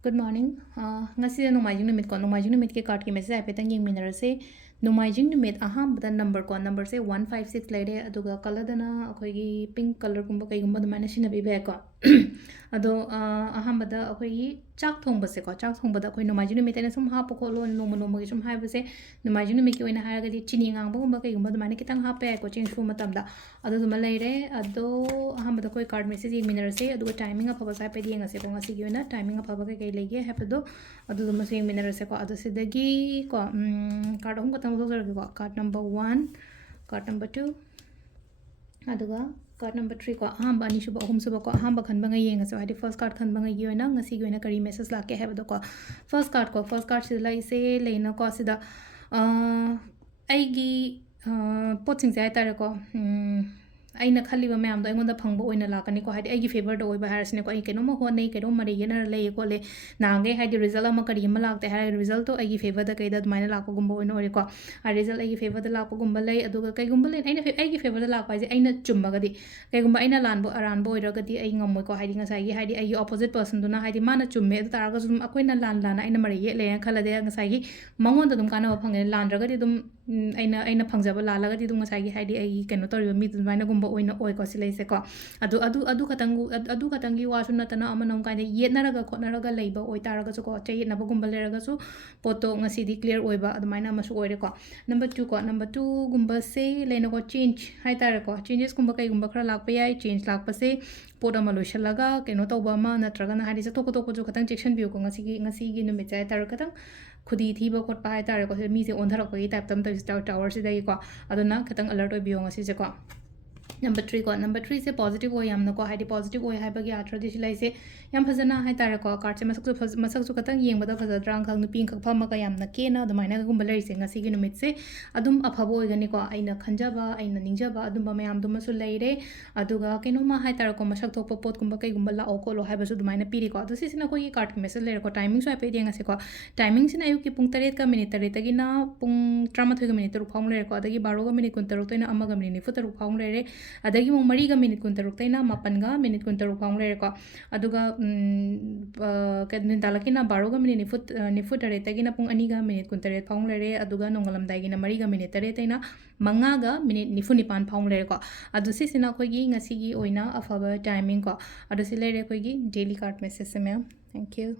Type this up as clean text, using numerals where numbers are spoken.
Good morning. Ngasi Nomaijing Numit ko Nomaijing Numit ke card ki message ai petang yeng minarase Nomaijing Numit aham number se 156 laide aduga color dana akhoi gi pink color kumba kai gumba dumana sina bi be ko ado aham bada akhoi gi chak thong base ko chak thong bada akhoi Nomaijing Numit ena sum ha ko lo no mo gi sum hai base Nomaijing Numit ki oina ha ga di chini ngang ba gumba kai gumba dumana kitang ha pe ko ching fu matam da ado duma laire ado aham bada koi card message yeng minarase aduga timing aphaba sai pe di ngase ko ngasi gi oina timing aphaba kai lege hapedo adu masing minarase ko adu sidagi ko card hum katang dozar ko card number 1 card number 2 aduga card number 3 ko ahamba ani shuba hum suba ko ahamba khan banga yenga so hadi first card khan banga yoina ngasi goina kari message la ke habedo ko first card sila ise leina ko sida aigi potsing sai tare ko aina khaliba mayam do ingonda phangba oina lakani ko hadi aigi favor do oiba harasne ko ai kenoma ho nei kenom mari yenar lei ko le nange hadi result ama kari ma lakte har result to aigi favor da kaida maina lakko gumba oina ore ko a result aigi favor da lakko gumba lei aduga kai gumba lei aina aigi favor da lakpa je aina chumba gadi kai gumba aina lanbo aranbo oira gadi ai ngamoi ko hadi ngasai gi hadi aigi opposite person duna hadi mana chumme adu taraga zum akoina lan lana aina mari ye le khalade ngasai gi mangon da dum kana ba phange lan raga di dum aina phangjaba lalaga di dum ngasai gi hadi ai keno tori mi dum maina gumba oina oi ko silai se ko adu katangi wasu natana amanam kaide yetnaraga khotnaraga leiba oi taraga so ko chai na bagumba leraga su poto ngasi di clear oiba admaina masu oire ko number 2 gumba se leina ko change hai tara ko changes gumba kai gumba khara lakpa yai change lakpa se pot ama loishalaga keno tawba ma natraga na hadi sa toko jo katang section view ko ngasi gi numit chai tara katang khudi thiba khotpa hai tara ko mi se ondharak ko type tam tower se dai ko aduna katang alert oi biyo ngasi se ko number 3 से positive हो यामना को Heidi positive हो हाइबा की आत्रा this लाइसे yam फजना high तारे को card से मसक सु खतंग येंग बदा फजद्रांग खंग नुपिंग खक फम का यामना केना दमाइना गुम बलरि से ngasi gi numit se adum afabo igani ko aina khanjaba aina ningjaba adum ba mayam dum su leire aduga keno ma hai tar ko masak thok pot gumba kai gumba la o ko lo haiba su dumaina piri ko adu sisina ko yi card message leire ko timing su ape denga se ko timing sin ayu ki pung 3 ka minute 3 tagi na pung 13 ka minute ru phang leire ko adagi 12 ka minute kun taruk toina amma ka minute fu taruk phang leire adagi mong mari ga minute kun taruk taina mapan ga minute kun taruk phang leire ko aduga kadin dalakina 12 ga minute ni fut are tagina pung ani ga minute kun tare phang leire aduga nongalam dagi na mari ga minute tare taina manga ga minute nifu nipan phang leire ko adu sisina ko gi ngasi gi oina afaba timing ko adu si leire ko gi daily card message se ma'am thank you